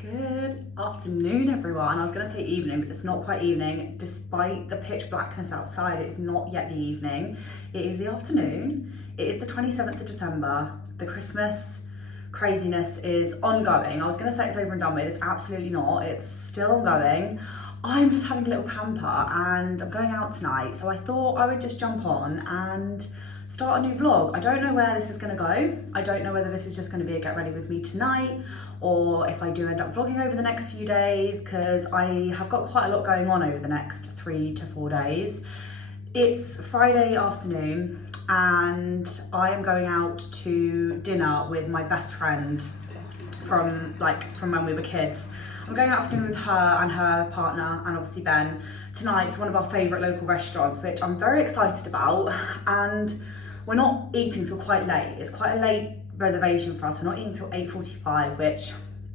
Good afternoon, everyone. I was going to say evening, but it's not quite evening. Despite the pitch blackness outside, it's not yet the evening. It is the afternoon. It is the 27th of December. The Christmas craziness is ongoing. I was going to say it's over and done with. It's absolutely not. It's still ongoing. I'm just having a little pamper and I'm going out tonight. So I thought I would just jump on and start a new vlog. I don't know where this is going to go. I don't know whether this is just going to be a get ready with me tonight or if I do end up vlogging over the next few days, because I have got quite a lot going on over the next 3 to 4 days. It's Friday afternoon and I am going out to dinner with my best friend from when we were kids. I'm going out for dinner with her and her partner and obviously Ben tonight to one of our favourite local restaurants, which I'm very excited about. And we're not eating till quite late. It's quite a late reservation for us. We're not eating till 8:45, which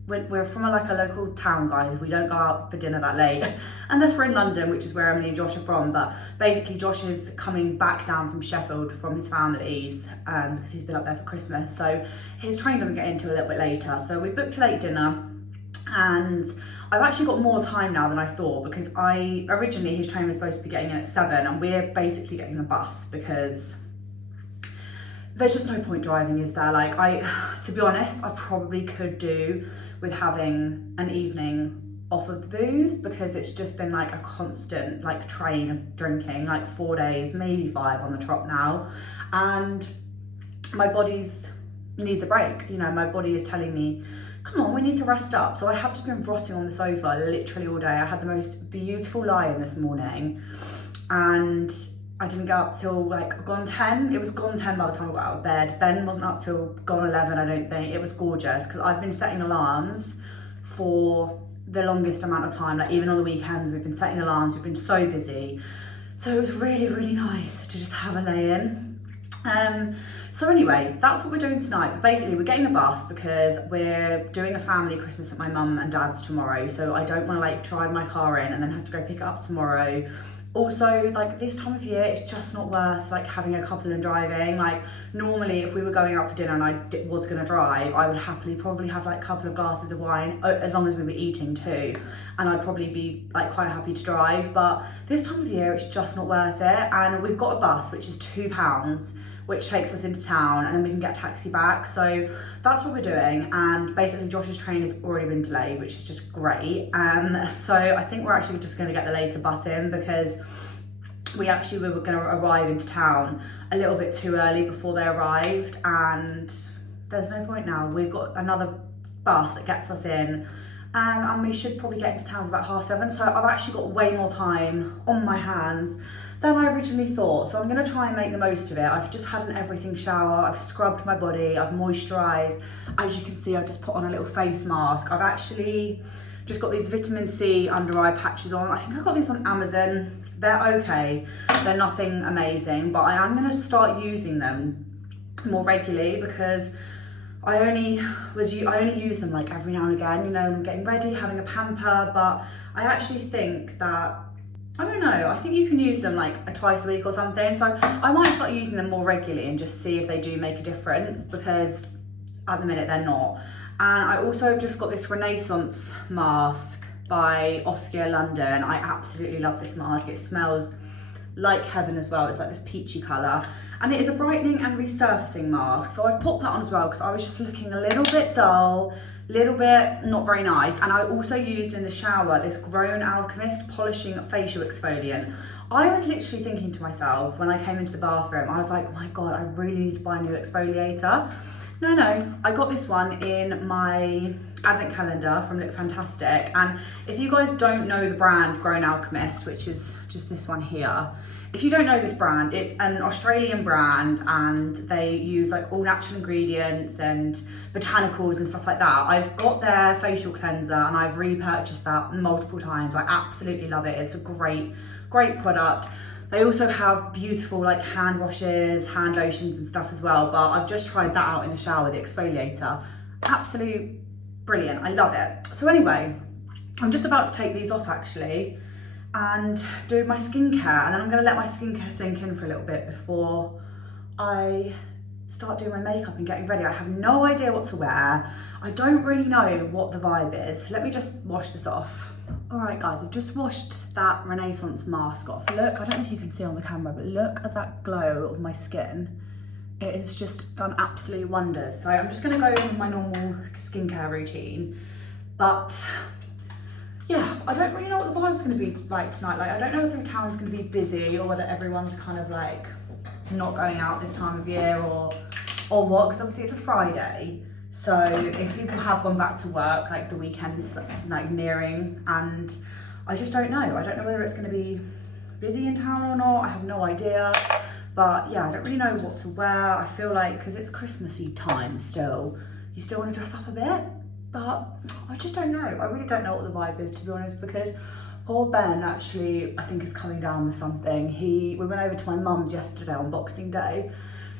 we're from a local town, guys. We don't go out for dinner that late unless we're in London, which is where Emily and Josh are from. But basically Josh is coming back down from Sheffield from his family's because he's been up there for Christmas. So his train doesn't get in till a little bit later. So we booked a late dinner. And I've actually got more time now than I thought, because originally his train was supposed to be getting in at 7 and we're basically getting the bus because there's just no point driving, is there? To be honest, I probably could do with having an evening off of the booze, because it's just been a constant train of drinking, 4 days, maybe 5 on the trot now. And my body's needs a break. My body is telling me, come on, we need to rest up. So I have just been rotting on the sofa literally all day. I had the most beautiful lie-in this morning and I didn't get up till gone 10. It was gone 10 by the time I got out of bed. Ben wasn't up till gone 11, I don't think. It was gorgeous because I've been setting alarms for the longest amount of time. Even on the weekends, we've been setting alarms. We've been so busy. So it was really, really nice to just have a lay-in. So anyway, that's what we're doing tonight. But basically we're getting the bus because we're doing a family Christmas at my mum and dad's tomorrow. So I don't want to drive my car in and then have to go pick it up tomorrow. Also, this time of year, it's just not worth having a couple and driving. Normally if we were going out for dinner and I was going to drive, I would happily probably have a couple of glasses of wine, as long as we were eating too, and I'd probably be quite happy to drive. But this time of year, it's just not worth it. And we've got a bus which is £2, which takes us into town, and then we can get a taxi back. So that's what we're doing. And basically Josh's train has already been delayed, which is just great. So I think we're actually just gonna get the later bus in, because we were gonna arrive into town a little bit too early before they arrived, and there's no point now. We've got another bus that gets us in, and we should probably get into town for about 7:30. So I've actually got way more time on my hands than I originally thought. So I'm gonna try and make the most of it. I've just had an everything shower, I've scrubbed my body, I've moisturised. As you can see, I've just put on a little face mask. I've actually just got these vitamin C under eye patches on. I think I got these on Amazon. They're okay, they're nothing amazing, but I am gonna start using them more regularly, because I only use them every now and again, I'm getting ready, having a pamper. But I actually think that, I don't know, I think you can use them twice a week or something. So I might start using them more regularly and just see if they do make a difference, because at the minute they're not. And I also just got this Renaissance mask by Oscar London. I absolutely love this mask. It smells like heaven as well. It's this peachy colour, and it is a brightening and resurfacing mask. So I've popped that on as well because I was just looking a little bit dull, little bit not very nice. And I also used in the shower this Grown Alchemist polishing facial exfoliant. I was literally thinking to myself when I came into the bathroom, I was like, oh my god, I really need to buy a new exfoliator. No, I got this one in my advent calendar from Look Fantastic. And if you guys don't know the brand Grown Alchemist, which is just this one here, if you don't know this brand, it's an Australian brand and they use all natural ingredients and botanicals and stuff like that. I've got their facial cleanser and I've repurchased that multiple times. I absolutely love it. It's a great product. They also have beautiful hand washes, hand lotions and stuff as well, but I've just tried that out in the shower, the exfoliator. Absolute brilliant, I love it. So anyway, I'm just about to take these off actually and do my skincare, and then I'm gonna let my skincare sink in for a little bit before I start doing my makeup and getting ready. I have no idea what to wear. I don't really know what the vibe is. Let me just wash this off. All right guys, I've just washed that Renaissance mask off. Look, I don't know if you can see on the camera, but look at that glow of my skin. It has just done absolute wonders. So I'm just gonna go in with my normal skincare routine. But yeah, I don't really know what the vibe's gonna be like tonight. Like, I don't know if the town's gonna be busy or whether everyone's kind of like not going out this time of year or what, because obviously it's a Friday. So if people have gone back to work, like the weekend's like nearing, and I just don't know. I don't know whether it's gonna be busy in town or not. I have no idea. But yeah, I don't really know what to wear. I feel like, because it's Christmassy time still, you still want to dress up a bit. But I just don't know. I really don't know what the vibe is, to be honest, because poor Ben actually, I think, is coming down with something. We went over to my mum's yesterday on Boxing Day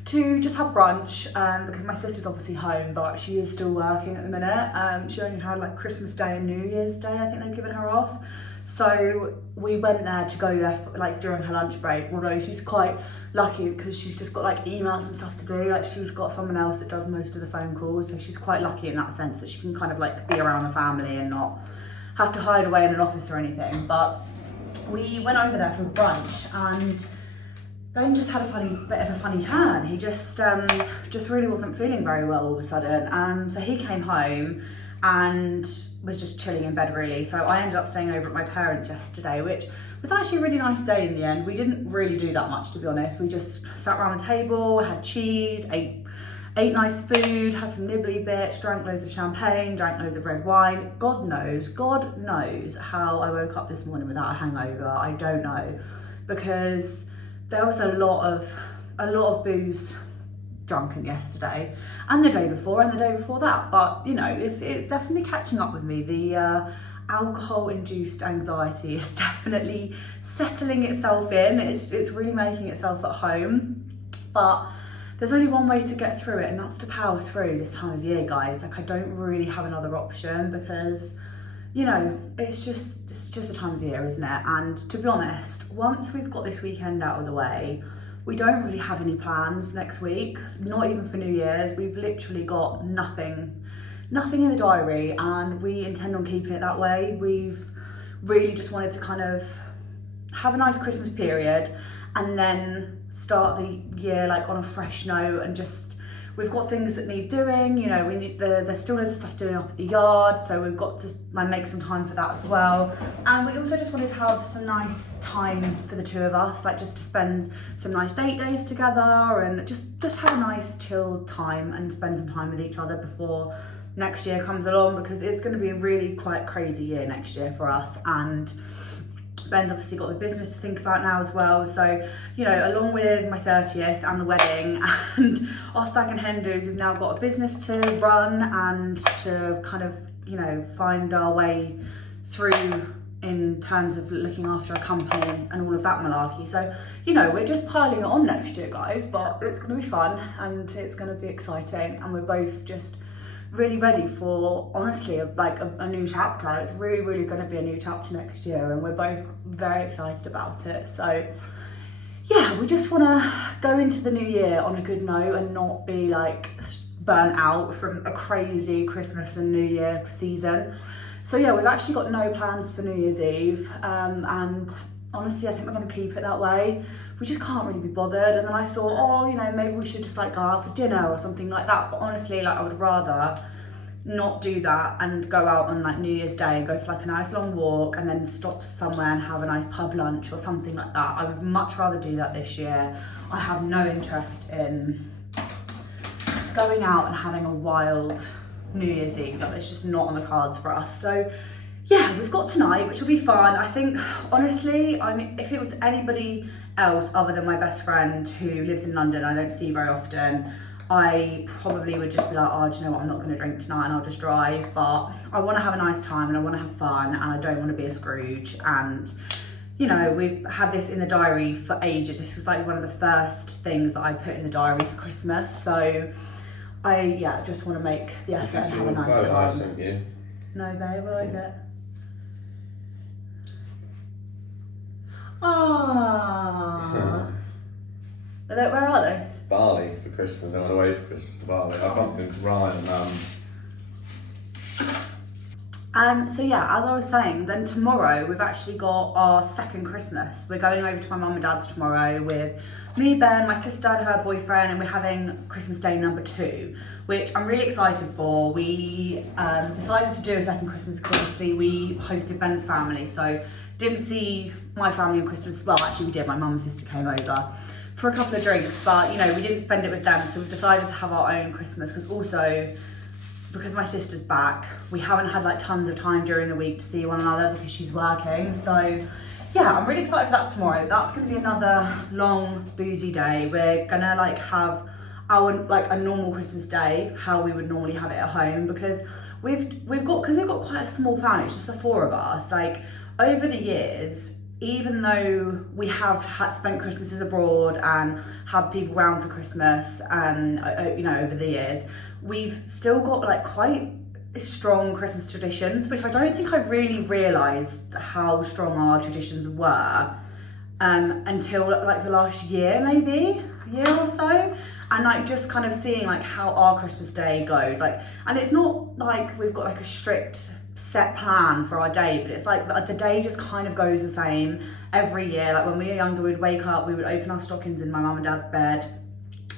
to just have brunch, because my sister's obviously home, but she is still working at the minute. She only had like Christmas Day and New Year's Day, I think they've given her off. So we went there to go there for, like, during her lunch break, although she's quite lucky because she's just got like emails and stuff to do. Like, she's got someone else that does most of the phone calls, so she's quite lucky in that sense that she can kind of like be around the family and not have to hide away in an office or anything. But we went over there for brunch, and Ben just had a bit of a funny turn. He just really wasn't feeling very well all of a sudden. So he came home and was just chilling in bed really. So I ended up staying over at my parents' yesterday, which was actually a really nice day in the end. We didn't really do that much, to be honest. We just sat around the table, had cheese, ate nice food, had some nibbly bits, drank loads of champagne, drank loads of red wine. God knows how I woke up this morning without a hangover. I don't know, because there was a lot of booze drunken yesterday and the day before and the day before that. But you know, it's definitely catching up with me. The alcohol induced anxiety is definitely settling itself in. It's really making itself at home. But there's only one way to get through it, and that's to power through this time of year, guys. Like, I don't really have another option, because, you know, it's just the time of year, isn't it? And to be honest, once we've got this weekend out of the way, we don't really have any plans next week, not even for New Year's. We've literally got nothing in the diary, and we intend on keeping it that way. We've really just wanted to kind of have a nice Christmas period and then start the year like on a fresh note, and just, we've got things that need doing, you know, there's still loads of stuff doing up at the yard, so we've got to like make some time for that as well. And we also just wanted to have some nice time for the two of us, like just to spend some nice date days together and just have a nice chilled time and spend some time with each other before next year comes along, because it's going to be a really quite crazy year next year for us. And Ben's obviously got the business to think about now as well. So, you know, along with my 30th and the wedding and our stag and hen do's, we've now got a business to run and to kind of, you know, find our way through in terms of looking after a company and all of that malarkey. So, you know, we're just piling it on next year, guys, but it's going to be fun and it's going to be exciting, and we're both just really ready for, honestly, a new chapter. It's really going to be a new chapter next year, and we're both very excited about it. So yeah, we just want to go into the new year on a good note and not be like burnt out from a crazy Christmas and New Year season. So yeah, we've actually got no plans for New Year's Eve, and honestly, I think we're going to keep it that way. We just can't really be bothered. And then I thought, oh, you know, maybe we should just like go out for dinner or something like that. But honestly, like, I would rather not do that and go out on like New Year's Day and go for like a nice long walk and then stop somewhere and have a nice pub lunch or something like that. I would much rather do that this year. I have no interest in going out and having a wild New Year's Eve. Like, it's just not on the cards for us. So yeah, we've got tonight, which will be fun. I think, honestly, I mean, if it was anybody else other than my best friend who lives in London, I don't see very often, I probably would just be like, oh, do you know what, I'm not going to drink tonight and I'll just drive. But I want to have a nice time and I want to have fun, and I don't want to be a Scrooge. And, you know, we've had this in the diary for ages. This was like one of the first things that I put in the diary for Christmas. So I just want to make the effort and have a nice time. No, babe, what is it? Ah, where are they? Bali for Christmas. I went away for Christmas to Bali. I bumped into Ryan and So yeah, as I was saying, then tomorrow we've actually got our second Christmas. We're going over to my mum and dad's tomorrow with me, Ben, my sister and her boyfriend, and we're having Christmas Day number 2, which I'm really excited for. We decided to do a second Christmas because obviously we hosted Ben's family, so didn't see my family on Christmas. Well, actually we did, my mum and sister came over for a couple of drinks, but you know, we didn't spend it with them, so we've decided to have our own Christmas because my sister's back, we haven't had like tons of time during the week to see one another because she's working. So yeah, I'm really excited for that tomorrow. That's gonna be another long boozy day. We're gonna like have our like a normal Christmas day, how we would normally have it at home, because we've got quite a small family. It's just the 4 of us. Like over the years, even though we have spent Christmases abroad and had people round for Christmas, and you know, over the years, we've still got like quite strong Christmas traditions, which I don't think I really realised how strong our traditions were until like the last year, maybe a year or so, and like just kind of seeing like how our Christmas day goes. Like, and it's not like we've got like a strict set plan for our day, but it's like the day just kind of goes the same every year. Like when we were younger, we'd wake up, we would open our stockings in my mum and dad's bed.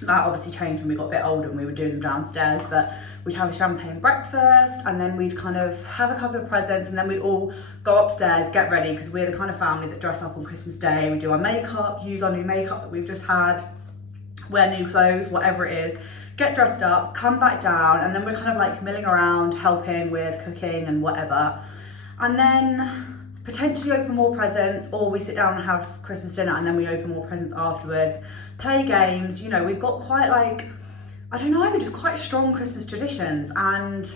That obviously changed when we got a bit older and we were doing them downstairs, but we'd have a champagne breakfast and then we'd kind of have a couple of presents and then we'd all go upstairs, get ready, because we're the kind of family that dress up on Christmas Day. We do our makeup, use our new makeup that we've just had, wear new clothes, whatever it is, get dressed up, come back down, and then we're kind of like milling around, helping with cooking and whatever. And then potentially open more presents, or we sit down and have Christmas dinner and then we open more presents afterwards, play games. You know, we've got quite like, I don't know, just quite strong Christmas traditions, and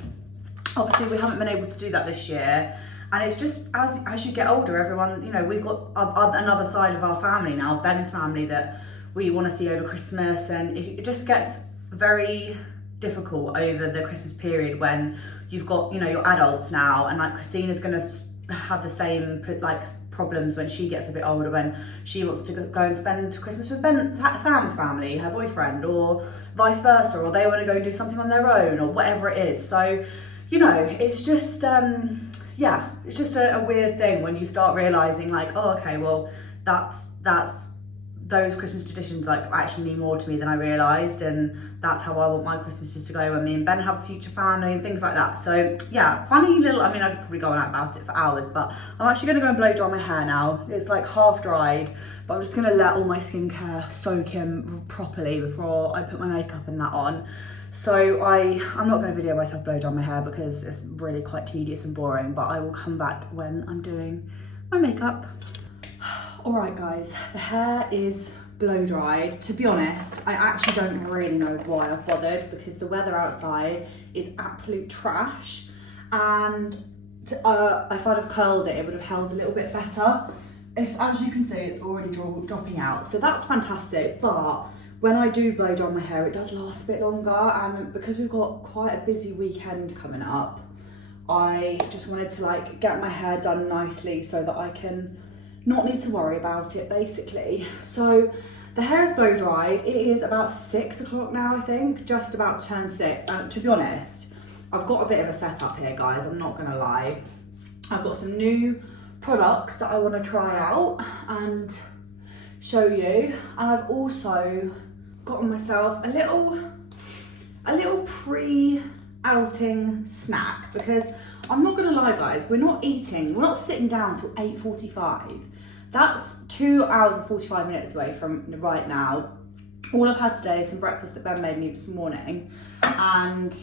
obviously we haven't been able to do that this year. And it's just as you get older, everyone, you know, we've got another side of our family now, Ben's family, that we want to see over Christmas, and it just gets very difficult over the Christmas period when you've got, you know, your adults now, and like Christina's gonna have the same like problems when she gets a bit older, when she wants to go and spend Christmas with Sam's family, her boyfriend, or vice versa, or they want to go and do something on their own, or whatever it is. So, you know, it's just yeah, it's just a weird thing when you start realizing like, oh, okay, well, that's those Christmas traditions like actually mean more to me than I realised, and that's how I want my Christmases to go when me and Ben have a future family and things like that. So yeah, funny little, I mean, I could probably go on about it for hours, but I'm actually going to go and blow dry my hair now. It's like half dried, but I'm just going to let all my skincare soak in properly before I put my makeup and that on. So I'm not going to video myself blow dry my hair because it's really quite tedious and boring, but I will come back when I'm doing my makeup. Alright guys, the hair is blow dried. To be honest, I actually don't really know why I've bothered, because the weather outside is absolute trash, and if I'd have curled it, it would have held a little bit better. As you can see, it's already dropping out, so that's fantastic. But when I do blow dry my hair, it does last a bit longer, and because we've got quite a busy weekend coming up, I just wanted to like get my hair done nicely so that I can not need to worry about it, basically. So the hair is blow dried. It is about 6 o'clock now, I think, just about to turn 6. And to be honest, I've got a bit of a setup here, guys, I'm not gonna lie. I've got some new products that I want to try out and show you, and I've also gotten myself a little pre-outing snack, because I'm not gonna lie guys, we're not sitting down till 8:45. That's 2 hours and 45 minutes away from right now. All I've had today is some breakfast that Ben made me this morning, and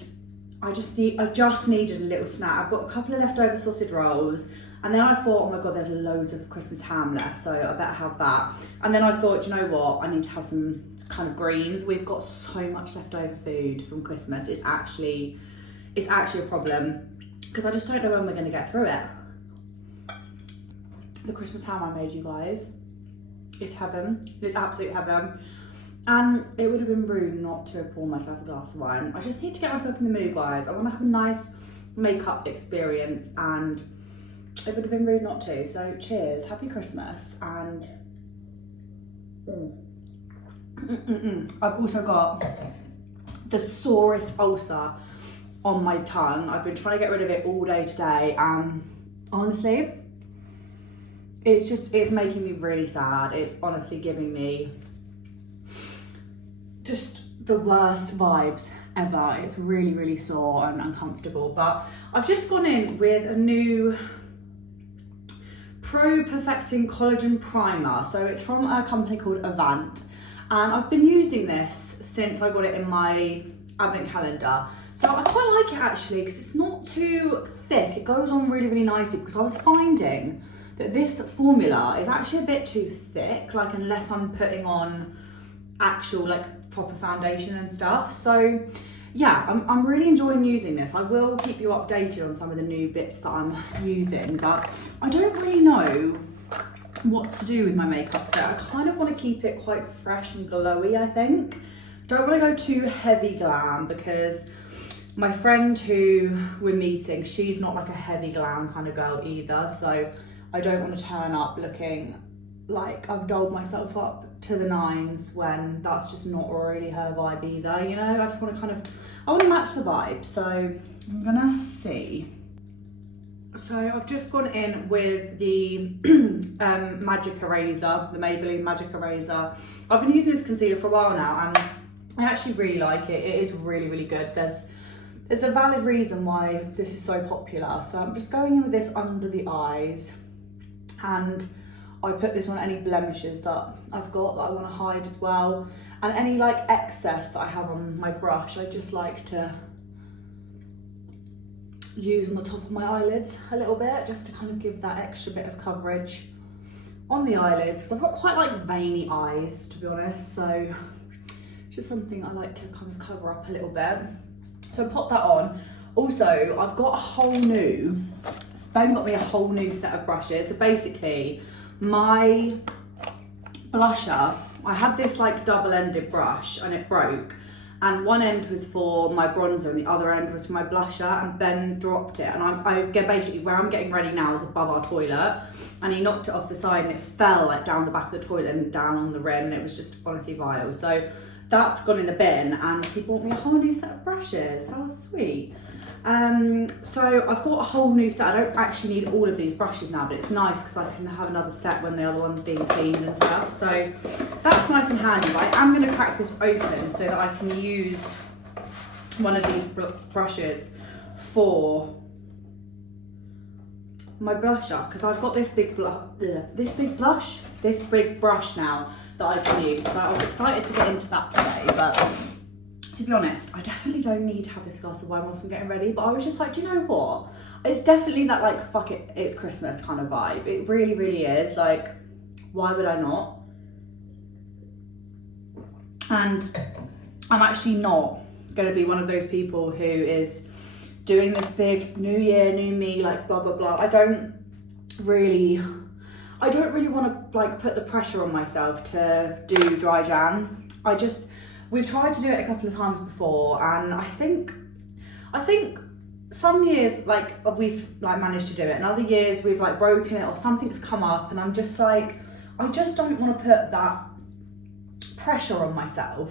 I just needed a little snack. I've got a couple of leftover sausage rolls, and then I thought, oh my god, there's loads of Christmas ham left, so I better have that. And then I thought, you know what, I need to have some kind of greens. We've got so much leftover food from Christmas. It's actually a problem, because I just don't know when we're going to get through it. The Christmas ham I made you guys is heaven. It's absolute heaven. And it would have been rude not to have poured myself a glass of wine. I just need to get myself in the mood, guys. I want to have a nice makeup experience, and it would have been rude not to. So cheers, happy Christmas, and I've also got the sorest ulcer on my tongue. I've been trying to get rid of it all day today, and honestly, it's making me really sad. It's honestly giving me just the worst vibes ever. It's really, really sore and uncomfortable. But I've just gone in with a new Pro Perfecting Collagen Primer. So it's from a company called Avant. And I've been using this since I got it in my advent calendar. So I quite like it actually, because it's not too thick. It goes on really, really nicely, because I was finding that this formula is actually a bit too thick, like unless I'm putting on actual like proper foundation and stuff. So yeah, I'm really enjoying using this. I will keep you updated on some of the new bits that I'm using, but I don't really know what to do with my makeup today. I kind of want to keep it quite fresh and glowy, I think. Don't want to go too heavy glam, because my friend who we're meeting, she's not like a heavy glam kind of girl either, so I don't want to turn up looking like I've dolled myself up to the nines when that's just not really her vibe either, you know? I just want to I want to match the vibe, so I'm gonna see. So I've just gone in with the Magic Eraser, the Maybelline Magic Eraser. I've been using this concealer for a while now, and I actually really like it. It is really, really good. There's a valid reason why this is so popular. So I'm just going in with this under the eyes, and I put this on any blemishes that I've got that I want to hide as well, and any like excess that I have on my brush. I just like to use on the top of my eyelids a little bit, just to kind of give that extra bit of coverage on the eyelids, because I've got quite like veiny eyes, to be honest, so it's just something I like to kind of cover up a little bit. So pop that on. Also, I've got Ben got me a whole new set of brushes. So basically, my blusher, I had this like double-ended brush and it broke. And one end was for my bronzer and the other end was for my blusher, and Ben dropped it. And I get basically where I'm getting ready now is above our toilet, and he knocked it off the side and it fell like down the back of the toilet and down on the rim, and it was just honestly vile. So that's gone in the bin, and he bought me a whole new set of brushes. That was sweet. So I've got a whole new set. I don't actually need all of these brushes now, but it's nice because I can have another set when the other one's being cleaned and stuff. So that's nice and handy. But I am going to crack this open so that I can use one of these brushes for my blusher, because I've got this big brush now that I can use. So I was excited to get into that today, but to be honest, I definitely don't need to have this glass of wine whilst I'm getting ready. But I was just like, do you know what? It's definitely that like, fuck it, it's Christmas kind of vibe. It really, really is. Like, why would I not? And I'm actually not going to be one of those people who is doing this big new year, new me, like blah, blah, blah. I don't really want to like put the pressure on myself to do dry Jan. We've tried to do it a couple of times before, and I think some years like we've like managed to do it, and other years we've like broken it or something's come up, and I'm just like, I just don't want to put that pressure on myself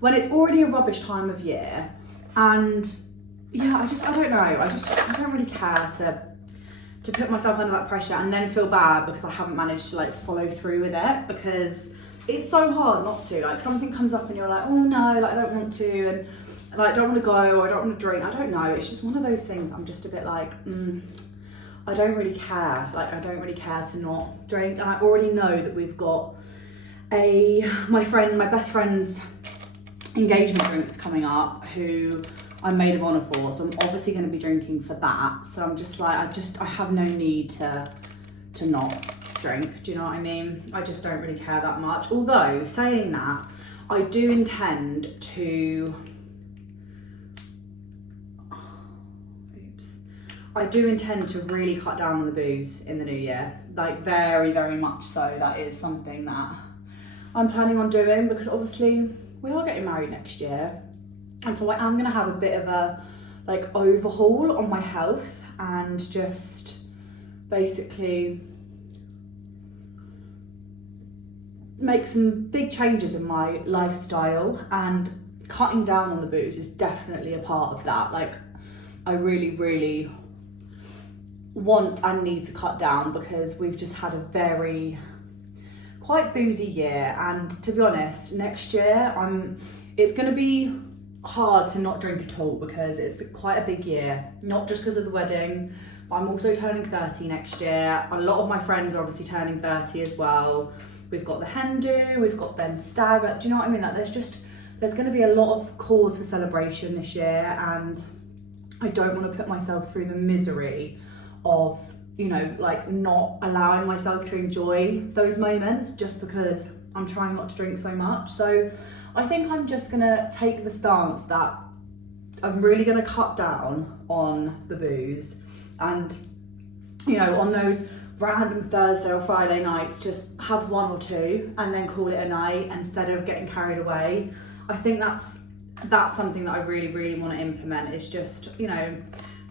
when it's already a rubbish time of year. And yeah, I don't know, I don't really care to put myself under that pressure and then feel bad because I haven't managed to like follow through with it, because it's so hard not to. Like, something comes up and you're like, oh no, like I don't want to, and like don't want to go, or I don't want to drink. I don't know, it's just one of those things. I'm just a bit like, I don't really care. Like, I don't really care to not drink. And I already know that we've got my best friend's engagement drinks coming up, who I'm maid of honour for, so I'm obviously going to be drinking for that. So I'm just like, I have no need to not drink, do you know what I mean? I just don't really care that much. Although, saying that, I do intend to really cut down on the booze in the new year. Like, very, very much so. That is something that I'm planning on doing, because obviously we are getting married next year, and so I am going to have a bit of a like overhaul on my health, and just basically make some big changes in my lifestyle, and cutting down on the booze is definitely a part of that. Like, I really want and need to cut down because we've just had a very quite boozy year, and to be honest, next year it's going to be hard to not drink at all because it's quite a big year, not just because of the wedding, but I'm also turning 30 next year. A lot of my friends are obviously turning 30 as well. We've got the hen do, we've got Ben's stag, like, do you know what I mean? Like, there's going to be a lot of cause for celebration this year, and I don't want to put myself through the misery of, you know, like not allowing myself to enjoy those moments just because I'm trying not to drink so much. So I think I'm just gonna take the stance that I'm really gonna cut down on the booze, and, you know, on those random Thursday or Friday nights, just have one or two and then call it a night instead of getting carried away. I think that's something that I really want to implement, is just, you know,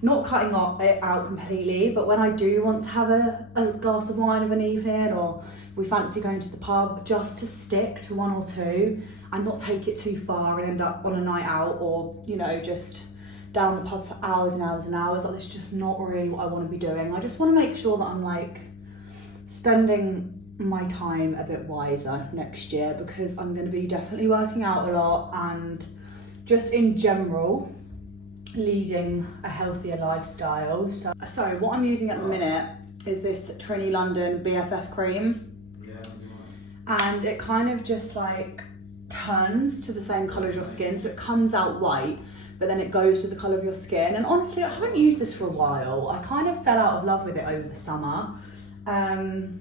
not cutting it out completely, but when I do want to have a glass of wine of an evening, or we fancy going to the pub, just to stick to one or two and not take it too far and end up on a night out, or, you know, just down the pub for hours and hours and hours. Like, that's just not really what I want to be doing. I just want to make sure that I'm like spending my time a bit wiser next year, because I'm going to be definitely working out a lot and just in general leading a healthier lifestyle. So what I'm using at the minute is this Trini London BFF cream, and it kind of just like turns to the same colour as your skin, so it comes out white but then it goes to the colour of your skin. And honestly, I haven't used this for a while. I kind of fell out of love with it over the summer, and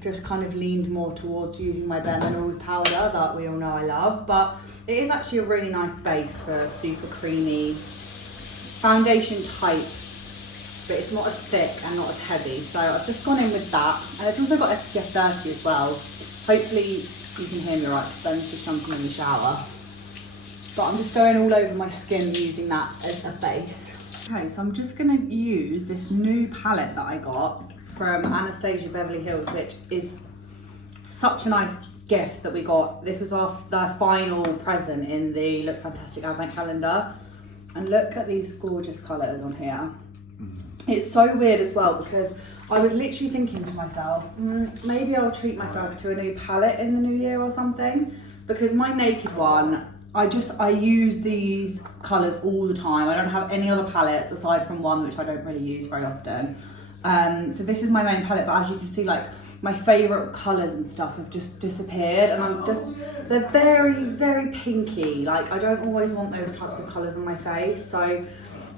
just kind of leaned more towards using my Bare Minerals powder that we all know I love. But it is actually a really nice base for super creamy foundation type, but it's not as thick and not as heavy. So I've just gone in with that, and it's also got SPF 30 as well. Hopefully you can hear me right, because Ben's just jumping in the shower. But I'm just going all over my skin using that as a base. Okay, so I'm just gonna use this new palette that I got from Anastasia Beverly Hills, which is such a nice gift that we got. This was the final present in the Look Fantastic Advent Calendar. And look at these gorgeous colours on here. It's so weird as well, because I was literally thinking to myself, maybe I'll treat myself to a new palette in the new year or something, because my Naked one, I use these colours all the time. I don't have any other palettes aside from one, which I don't really use very often. So this is my main palette, but as you can see, like, my favourite colours and stuff have just disappeared, and they're very pinky. Like, I don't always want those types of colours on my face. So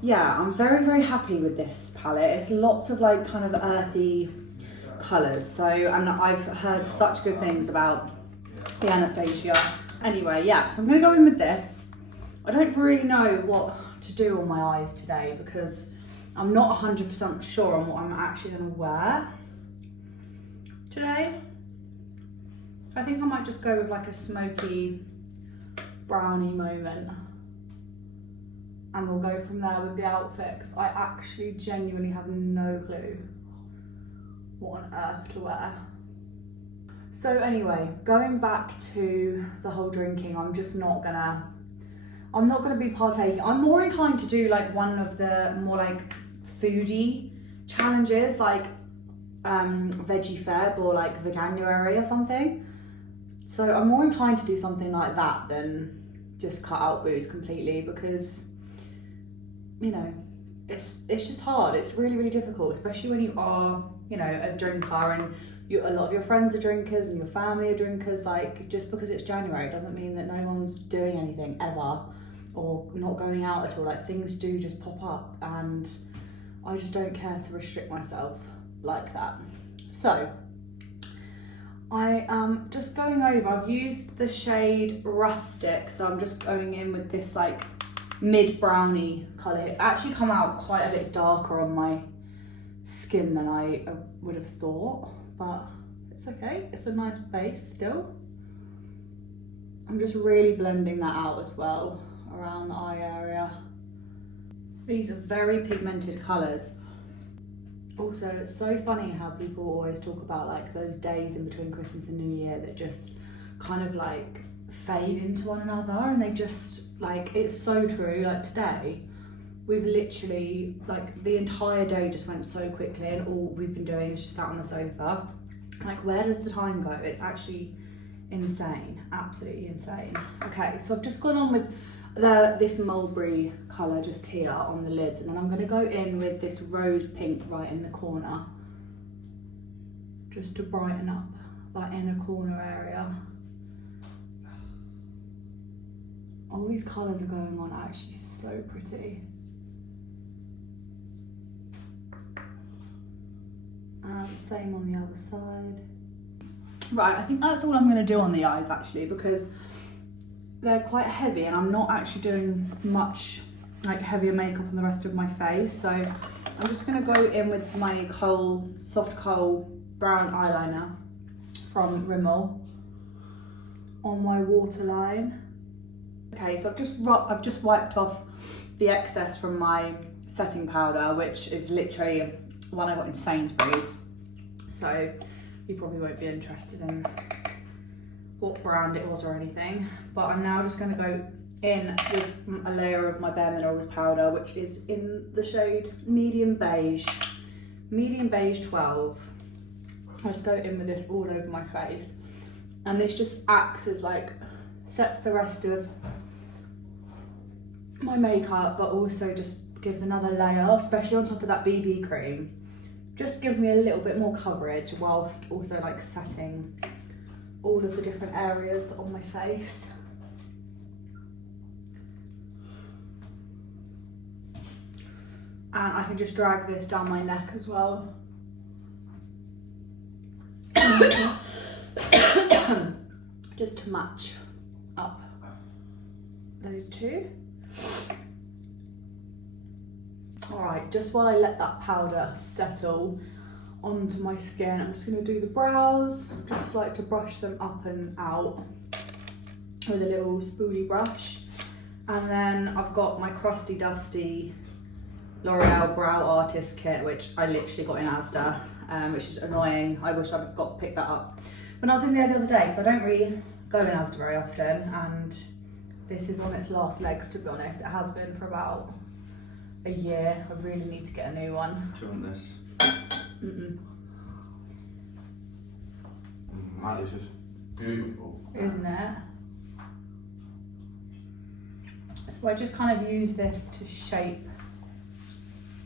yeah, I'm very happy with this palette. It's lots of like kind of earthy colours. So, and I've heard such good things about the Anastasia. Anyway, yeah, so I'm gonna go in with this. I don't really know what to do on my eyes today, because I'm not 100% sure on what I'm actually gonna wear today. I think I might just go with like a smoky brownie moment, and we'll go from there with the outfit, because I actually genuinely have no clue what on earth to wear. So anyway, going back to the whole drinking, I'm not gonna be partaking. I'm more inclined to do like one of the more like foodie challenges, like Veggie Feb or like Veganuary or something. So I'm more inclined to do something like that than just cut out booze completely, because, you know, it's just hard. It's really difficult, especially when you are, you know, a drinker, and a lot of your friends are drinkers and your family are drinkers. Like, just because it's January doesn't mean that no one's doing anything ever, or not going out at all. Like, things do just pop up, and I just don't care to restrict myself like that. So I am just going over, I've used the shade Rustic, so I'm just going in with this like mid brownie colour. It's actually come out quite a bit darker on my skin than I would have thought, but it's okay, it's a nice base still. I'm just really blending that out as well around the eye area. These are very pigmented colours. Also, it's so funny how people always talk about like those days in between Christmas and New Year that just kind of like fade into one another, and they just like, it's so true. Like today, we've literally, like the entire day just went so quickly, and all we've been doing is just sat on the sofa. Like, where does the time go? It's actually insane, absolutely insane. Okay, so I've just gone on with this mulberry colour just here on the lids, and then I'm going to go in with this rose pink right in the corner, just to brighten up that inner corner area. All these colours are going on actually so pretty. And same on the other side. Right, I think that's all I'm going to do on the eyes actually, because they're quite heavy and I'm not actually doing much like heavier makeup on the rest of my face. So I'm just going to go in with my soft coal brown eyeliner from Rimmel on my waterline. Okay, so I've just wiped off the excess from my setting powder, which is literally one I got in Sainsbury's. So you probably won't be interested in what brand it was or anything. But I'm now just going to go in with a layer of my Bare Minerals powder, which is in the shade Medium Beige 12. I'll just go in with this all over my face. And this just acts as like, sets the rest of my makeup, but also just gives another layer, especially on top of that BB cream. Just gives me a little bit more coverage whilst also like setting all of the different areas on my face. And I can just drag this down my neck as well. Just to match up those two. Alright, just while I let that powder settle onto my skin, I'm just going to do the brows. Just like to brush them up and out with a little spoolie brush. And then I've got my crusty dusty L'Oreal Brow Artist Kit, which I literally got in Asda, which is annoying. I wish I'd picked that up when I was in there the other day, so I don't really go in Asda very often, and this is on its last legs, to be honest. It has been for about a year. I really need to get a new one. Do you want this? Mm-mm. Man, it's just beautiful. Isn't it? So I just kind of use this to shape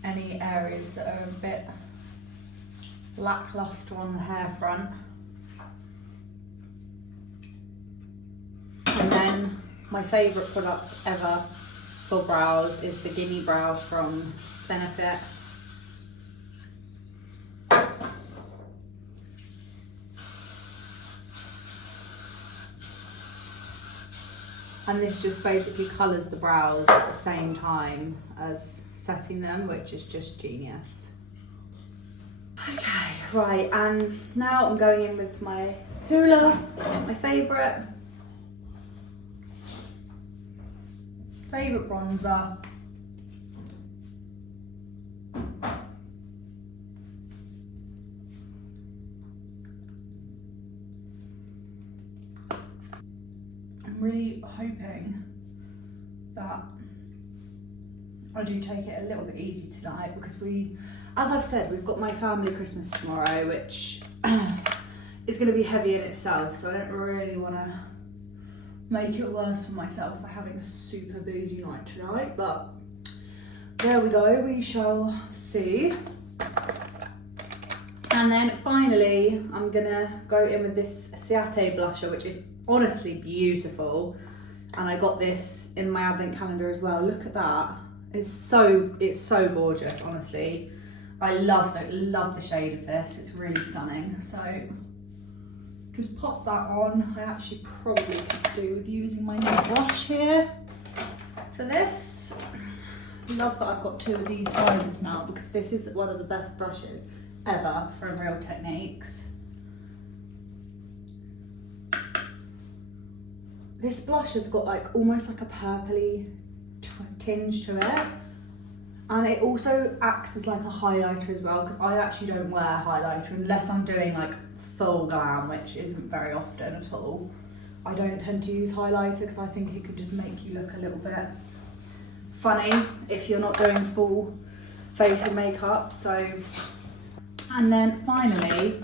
any areas that are a bit lackluster on the hair front. And then my favourite product ever for brows is the Gimme Brow from Benefit. And this just basically colours the brows at the same time as setting them, which is just genius. Okay, right, and now I'm going in with my Hoola, my favourite bronzer. I'm really hoping that I do take it a little bit easy tonight, because as I've said, we've got my family Christmas tomorrow, which is going to be heavy in itself, so I don't really want to make it worse for myself by having a super boozy night tonight, but there we go, we shall see. And then finally, I'm gonna go in with this Ciate blusher, which is honestly beautiful, and I got this in my advent calendar as well. Look at that, it's so gorgeous, honestly. I love the shade of this, it's really stunning. So just pop that on. I actually probably could do with using my new brush here for this. Love that I've got two of these sizes now, because this is one of the best brushes ever from Real Techniques. This blush has got like almost like a purpley tinge to it, And it also acts as like a highlighter as well, because I actually don't wear highlighter unless I'm doing like full glam, which isn't very often at all. I don't tend to use highlighter because I think it could just make you look a little bit funny if you're not doing full face and makeup. So, and then finally,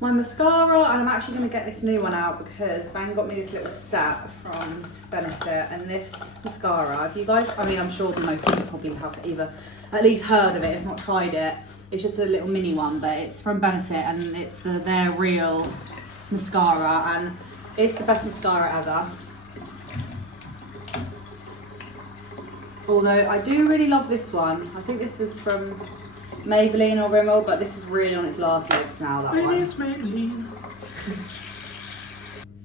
my mascara, and I'm actually going to get this new one out because Ben got me this little set from Benefit, and this mascara, if you guys, I mean, I'm sure most people probably have either at least heard of it, if not tried it. It's just a little mini one, but it's from Benefit, and it's their real mascara, and it's the best mascara ever. Although I do really love this one. I think this was from Maybelline or Rimmel, but this is really on its last legs now, that one. It's Maybelline.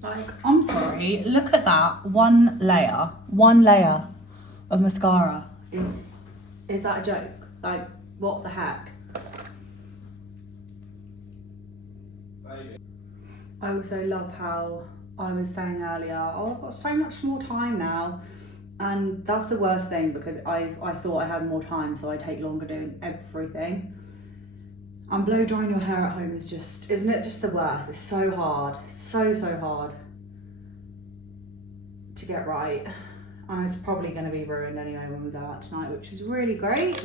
Like, I'm sorry, look at that. One layer of mascara. Is that a joke? Like, what the heck? I also love how I was saying earlier, oh, I've got so much more time now. And that's the worst thing, because I thought I had more time, so I take longer doing everything. And blow drying your hair at home is just, isn't it just the worst? It's so hard, so hard to get right. And it's probably going to be ruined anyway when we go out tonight, which is really great.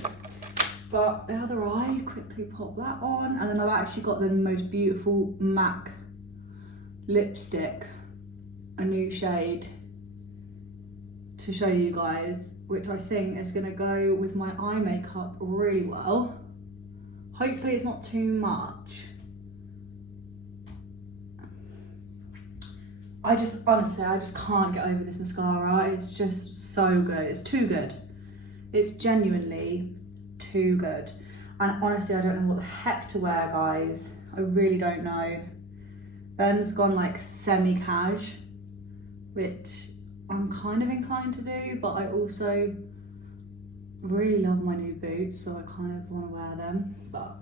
But the other eye, quickly pop that on. And then I've actually got the most beautiful MAC lipstick, a new shade, to show you guys, which I think is going to go with my eye makeup really well. Hopefully it's not too much. Honestly, I just can't get over this mascara. It's just so good. It's too good. It's genuinely too good. And honestly, I don't know what the heck to wear, guys. I really don't know. Ben's gone like semi-cash, which I'm kind of inclined to do, but I also really love my new boots, so I kind of want to wear them. But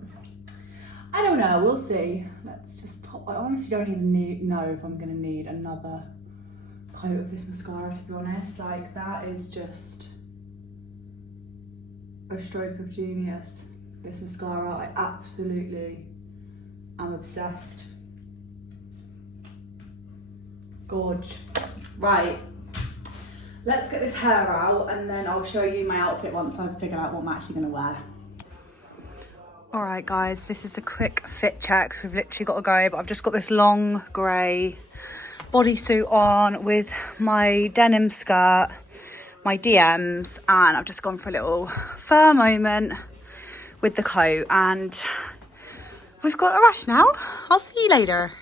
I don't know, we'll see. Let's just top. I honestly don't even know if I'm gonna need another coat of this mascara, to be honest. Like, that is just a stroke of genius, this mascara. I absolutely am obsessed. Gorge. Right, let's get this hair out, and then I'll show you my outfit once I've figured out what I'm actually gonna wear. All right, guys, this is the quick fit check. So we've literally got to go, but I've just got this long grey bodysuit on with my denim skirt, my DMs, and I've just gone for a little fur moment with the coat, and we've got a rush now. I'll see you later.